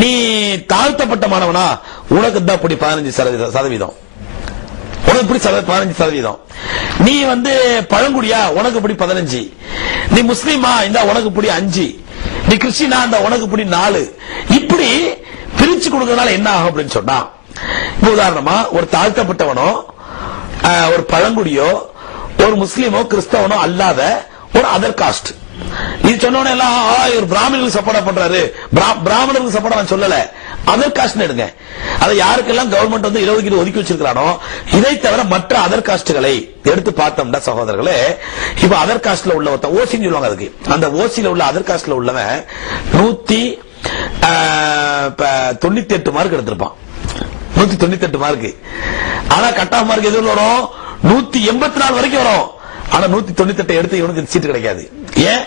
நீ தாழ்த்தப்பட்ட மாணவனா, உனக்கு தான் இப்படி 15%, உனக்கு இப்படி 15%. நீ பழங்குடியா, உனக்கு இப்படி 15. நீ முஸ்லீமா இந்த உனக்கு இப்படி 5. நீ கிறிஸ்டினா இந்த உனக்கு இப்படி 4. இப்படி பிரிச்சு கொடுக்கறதுனால என்ன ஆகும் அப்படின்னு சொன்னா, உதாரணமா ஒரு தாழ்த்தப்பட்டவனோ, ஒரு பழங்குடியோ, ஒரு முஸ்லீமோ கிறிஸ்தவனோ அல்லாத ஒரு அதர் காஸ்ட், இது சொன்ன எல்லாம் ஒரு பிராமணர்களுக்கு சப்போர்ட் பண்றாரு, பிராமணர்களுக்கு சப்போர்ட் நான் சொல்லல, அதர் காஸ்ட் எடுங்க. அதை யாருக்கெல்லாம் கவர்மெண்ட் இடஒதுக்கீடு ஒதுக்கி வச்சிருக்கானோ இதை தவிர மற்ற அதர் காஸ்ட்களை எடுத்து பார்த்தோம்னா சகோதரர்களே, இப்ப அதர் காஸ்ட்ல உள்ள ஓசின்னு சொல்லுவாங்க, அதுக்கு அந்த ஓசியில உள்ள அதர் காஸ்ட்ல உள்ளவன் 198 மார்க் எடுத்திருப்பான். 198 மார்க். ஆனா கட் ஆஃப் மார்க் எது வரும்? 184 வரைக்கும் வரும். ஆனா 198 எடுத்து இவனுக்கு சீட்டு கிடைக்காது. ஏன்?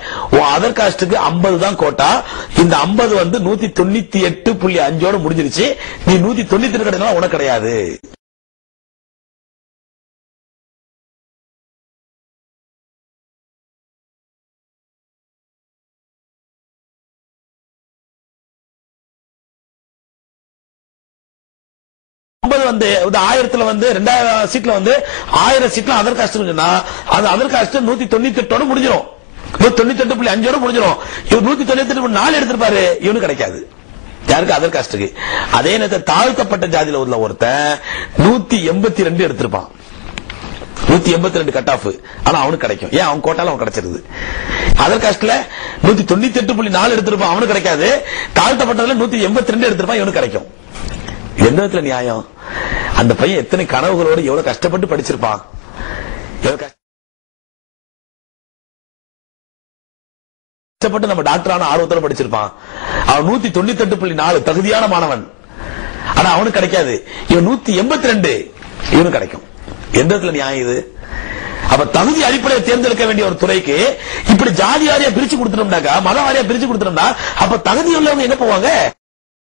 அதர் காஸ்டுக்கு 50 தான் கோட்டா. இந்த 50 198.5 முடிஞ்சிருச்சு. நீ 198 கிடைக்கலாம், உனக்கு கிடையாது. வந்து 1000 2000 சீட்ல 1000 சீட்ல அதர் காஸ்ட் சொன்னா அது அதர் காஸ்ட் 198 முடிஞ்சிடும். 198.5 முடிஞ்சிடும். இவர் 198.4 எடுத்திருப்பாரு, இவனுக்கு கிடைக்காது. யாருக்கு? அதர் காஸ்டுக்கு. அதே நேரத்தில் தாழ்த்தப்பட்ட ஜாதியில உள்ள ஒருத்தன் 182 எடுத்திருப்பான். 182 கட் ஆஃப். ஆனா அவனுக்கு கிடைக்கும். ஏன்? அவன் கோட்டால அவன் கிடைச்சிருது. அதர் காஸ்ட்ல 198.4 எடுத்திருப்பான், அவனுக்கு கிடைக்காது. தாழ்த்தப்பட்டதுல 182 எடுத்திருப்பான், இவனுக்கு கிடைக்கும். எந்த விதத்துல நியாயம்? அந்த பையன் எத்தனை கனவுகளோடு எவ்வளவு கஷ்டப்பட்டு படிச்சிருப்பான். கஷ்டப்பட்டு நம்ம டாக்டரான ஆர்வத்தோட படிச்சிருப்பான். அவன் 198.4 தகுதியான மாணவன். ஆனா அவனுக்கு கிடைக்காது. இவன் 182, இவனுக்கு கிடைக்கும். எந்த விதத்துல நியாயம் இது? அப்ப தகுதி அடிப்படையை தேர்ந்தெடுக்க வேண்டிய ஒரு துறைக்கு இப்படி ஜாதி வாரியா பிரிச்சு கொடுத்துட்டோம்னாக்கா, மத வாரியா பிரிச்சு கொடுத்துட்டோம்னா, அப்ப தகுதி உள்ளவங்க என்ன போவாங்க?